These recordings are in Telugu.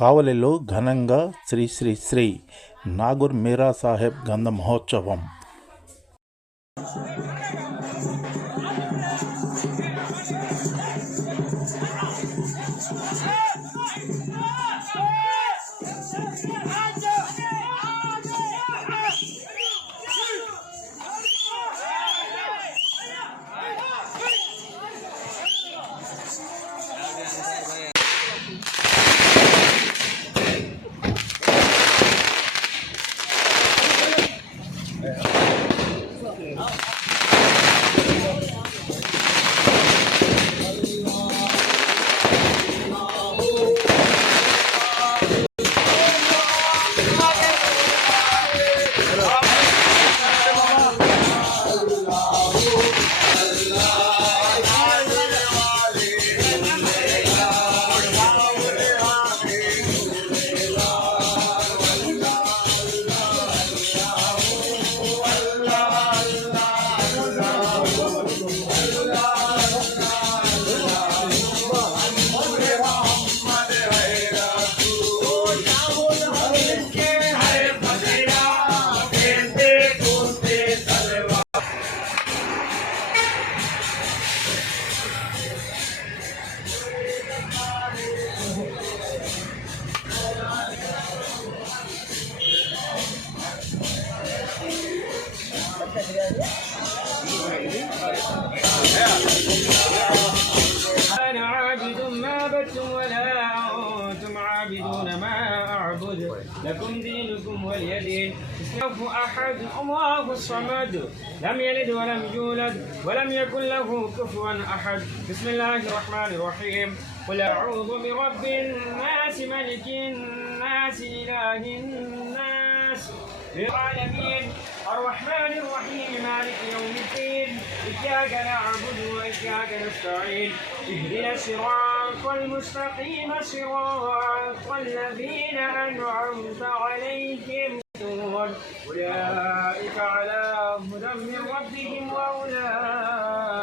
కావలిలో ఘనంగా శ్రీ శ్రీ శ్రీ నాగూర్ మీరా సాహెబ్ గంధ మహోత్సవం. أنا عابد ما عبدتم ولا أنتم عابدون ما أعبد لكم دينكم ولي دين. الله أحد الله الصمد لم يلد ولم يولد ولم يكن له كفوا أحد. بسم الله الرحمن الرحيم. قل أعوذ برب الناس ملك الناس إله الناس العالمين الرحمن الرحيم مالك يوم الدين. إياك نعبد وإياك نستعين. اهدنا الصراط المستقيم صراط الذين أنعمت عليهم أولئك على هدى من ربهم وأولئك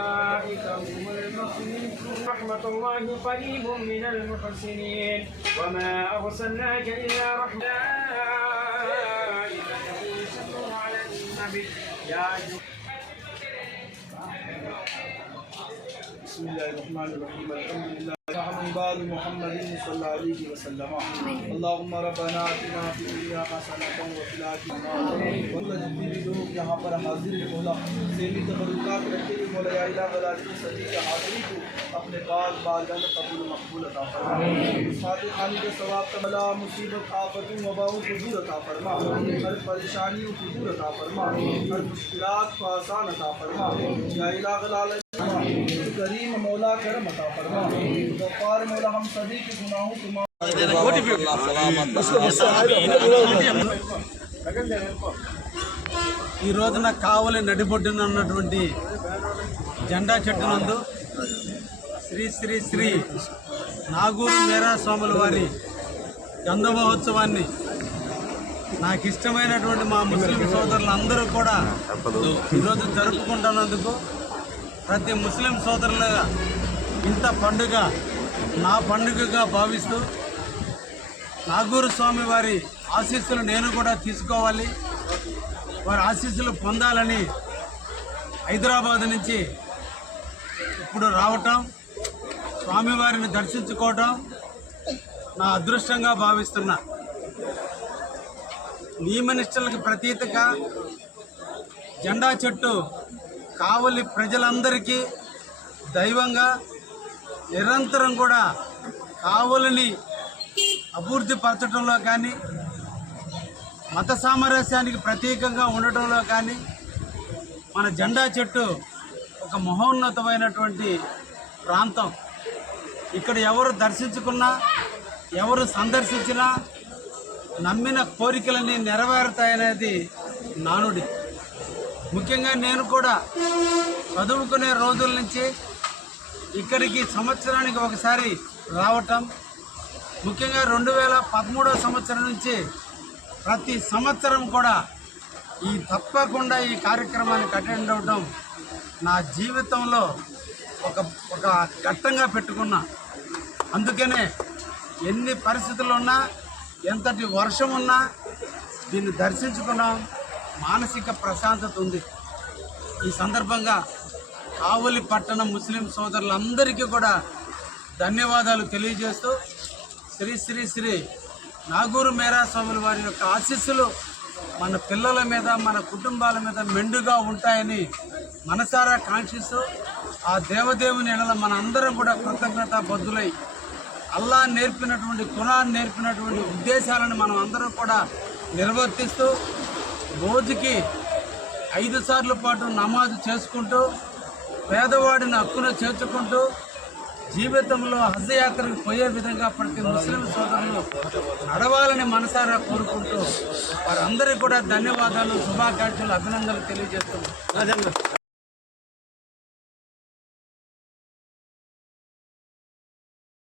هم المفلحون. رحمة الله قريب من المحسنين وما أرسلناك إلا رحمة على النبي يا بسم الله الرحمن الرحيم. الحمد لله بال محمد صلى الله عليه وسلم. اللهم ربنا آتنا في الدنيا حسنة وفي الآخرة حسنة. यहाँ पर हाजिर मौला सेमी तबरुकात रखते हुए मौला या इलाह वला सदी के हाजिरी को अपने पाक बारगाह में कबूल मकबूल अता फरमा. साथ खानी के सवाब का बला मुसीबत आफतों वबाओं को दूर अता फरमा. हर परेशानियों को दूर अता फरमा. हर मुश्किलात को आसान अता फरमा. या इलाह वला करीम मौला करम अता फरमा. गफ्फार मौला हम सभी के गुनाहों को माफ. ఈ రోజున కావలి నడిబొడ్డున ఉన్నటువంటి జెండా చెట్టు నందు శ్రీ శ్రీ శ్రీ నాగూర్ మీరా స్వాముల వారి గంధ మహోత్సవాన్ని నాకు ఇష్టమైనటువంటి మా ముస్లిం సోదరులందరూ కూడా ఈరోజు జరుపుకుంటున్నందుకు ప్రతి ముస్లిం సోదరులుగా ఇంత పండుగ నా పండుగగా భావిస్తూ నాగూర్ స్వామి వారి ఆశీస్సులు నేను కూడా తీసుకోవాలి, వారి ఆశీస్సులు పొందాలని హైదరాబాద్ నుంచి ఇప్పుడు రావటం, స్వామివారిని దర్శించుకోవటం నా అదృష్టంగా భావిస్తున్నా. నియమనిష్టలకు ప్రతీతగా జెండా చెట్టు కావలి ప్రజలందరికీ దైవంగా నిరంతరం కూడా కావలిని అభివృద్ధి పరచడంలో కానీ మత సామరస్యానికి ప్రతీకంగా ఉండటంలో కానీ మన జెండా చెట్టు ఒక మహోన్నతమైనటువంటి ప్రాంతం. ఇక్కడ ఎవరు దర్శించుకున్నా ఎవరు సందర్శించినా నమ్మిన కోరికలన్నీ నెరవేరుతాయనేది నానుడి. ముఖ్యంగా నేను కూడా చదువుకునే రోజుల నుంచి ఇక్కడికి సంవత్సరానికి ఒకసారి రావటం, ముఖ్యంగా 2013 సంవత్సరం నుంచి ప్రతి సంవత్సరం కూడా తప్పకుండా ఈ కార్యక్రమానికి అటెండ్ అవ్వడం నా జీవితంలో ఒక ఘట్టంగా పెట్టుకున్నా. అందుకనే ఎన్ని పరిస్థితులు ఉన్నా, ఎంతటి వర్షం ఉన్నా దీన్ని దర్శించుకున్నాం. మానసిక ప్రశాంతత ఉంది. ఈ సందర్భంగా కావలి పట్టణ ముస్లిం సోదరులందరికీ కూడా ధన్యవాదాలు తెలియజేస్తూ శ్రీ శ్రీ శ్రీ నాగూరు మేరా స్వాముల వారి యొక్క ఆశీస్సులు మన పిల్లల మీద, మన కుటుంబాల మీద మెండుగా ఉంటాయని మనసారా కాంక్షిస్తూ ఆ దేవదేవుని ఎడల మన అందరం కూడా కృతజ్ఞతా బద్దులై అల్లా నేర్పినటువంటి, ఖురాన్ నేర్పినటువంటి ఉద్దేశాలను మనం అందరం కూడా నిర్వర్తిస్తూ రోజుకి 5 సార్లు పాటు నమాజు చేసుకుంటూ పేదవాడిని హక్కును చేర్చుకుంటూ జీవితంలో హజ్ యాత్రకు పోయే విధంగా ప్రతి ముస్లిం సోదరులు నడవాలని మనసారా కోరుకుంటూ వారందరికీ కూడా ధన్యవాదాలు, శుభాకాంక్షలు, అభినందనలు తెలియజేస్తున్నాను.